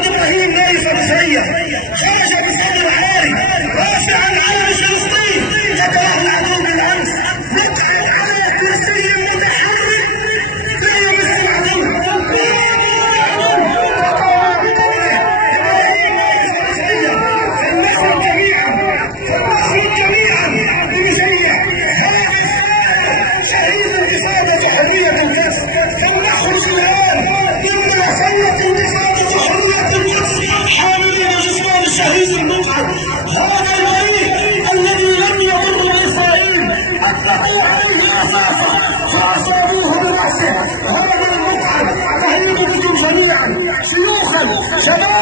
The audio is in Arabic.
محمد ابراهيم رئيس روسيا خرج بصدر عاري رافعا علم فلسطين يكره العدو بالعنف مقعد على كرسي متحرك لا يمس العدو فلنحن جميعا بمزية شهيد انتفاضة حرية القدس فلنخرج الآن ضمن وصية انتفاضة حرية القدس حاملين جثمان الشهيد المقعد هذا البريء الذي لم يضر إسرائيل أطلقوا عليه أساسا فأصابوه برأسه هذا المقعد فهيئ بكم جميعا شيوخا شباب